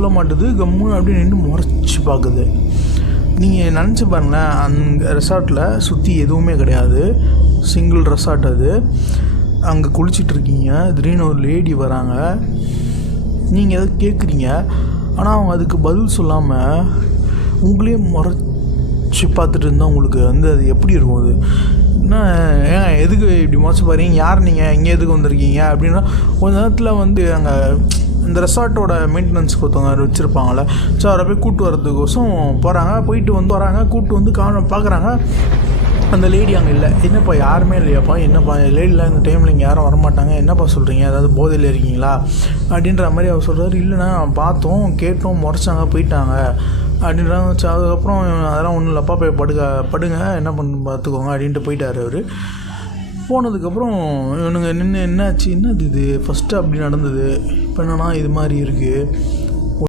சொல்ல மாட்டுது, கம்முன்னு அப்படியே நின்று முறைச்சி பார்க்குது. நீங்கள் நினச்சி பாருங்களேன், அந்த ரெசார்ட்டில் சுற்றி எதுவுமே கிடையாது, சிங்கிள் ரெசார்ட் அது. அங்கே குளிச்சிட்ருக்கீங்க, திடீர்னு ஒரு லேடி வராங்க, நீங்கள் எதை கேட்குறீங்க, ஆனால் அவங்க அதுக்கு பதில் சொல்லாமல் உங்களே முறைச்சி பார்த்துட்டு இருந்தால் உங்களுக்கு வந்து அது எப்படி இருக்கும்? அது என்ன, ஏன் எதுக்கு இப்படி முறைச்சி பாருங்க, யார் நீங்கள், இங்கே எதுக்கு வந்திருக்கீங்க அப்படின்னா, கொஞ்ச நேரத்தில் வந்து அங்கே இந்த ரெசார்ட்டோட மெயின்டெனன்ஸ்க்கு ஒருத்தவங்க வச்சுருப்பாங்களே, ஸோ அவரை போய் கூப்பிட்டு வரதுக்கோசம் போகிறாங்க. போயிட்டு வந்து வராங்க, கூப்பிட்டு வந்து பார்க்குறாங்க, அந்த லேடி அங்கே இல்லை. என்னப்பா யாருமே இல்லையாப்பா, என்னப்பா லேடியில் இந்த டைமில் இங்கே யாரும் வரமாட்டாங்க, என்னப்பா சொல்கிறீங்க, அதாவது போதையில் இருக்கீங்களா அப்படின்ற மாதிரி அவர் சொல்கிறார். இல்லைண்ணா பார்த்தோம், கேட்டோம், முறைச்சாங்க, போயிட்டாங்க அப்படின்றாங்க. அதுக்கப்புறம் அதெல்லாம் ஒன்றும் இல்லைப்பா, போய் படுங்க, என்ன பண்ணு பார்த்துக்கோங்க அப்படின்ட்டு போயிட்டார் அவர். போனதுக்கப்புறம் இவனுங்க நின்று என்னாச்சு, என்னது இது ஃபஸ்ட்டு அப்படி நடந்தது, இப்போ என்னன்னா இது மாதிரி இருக்குது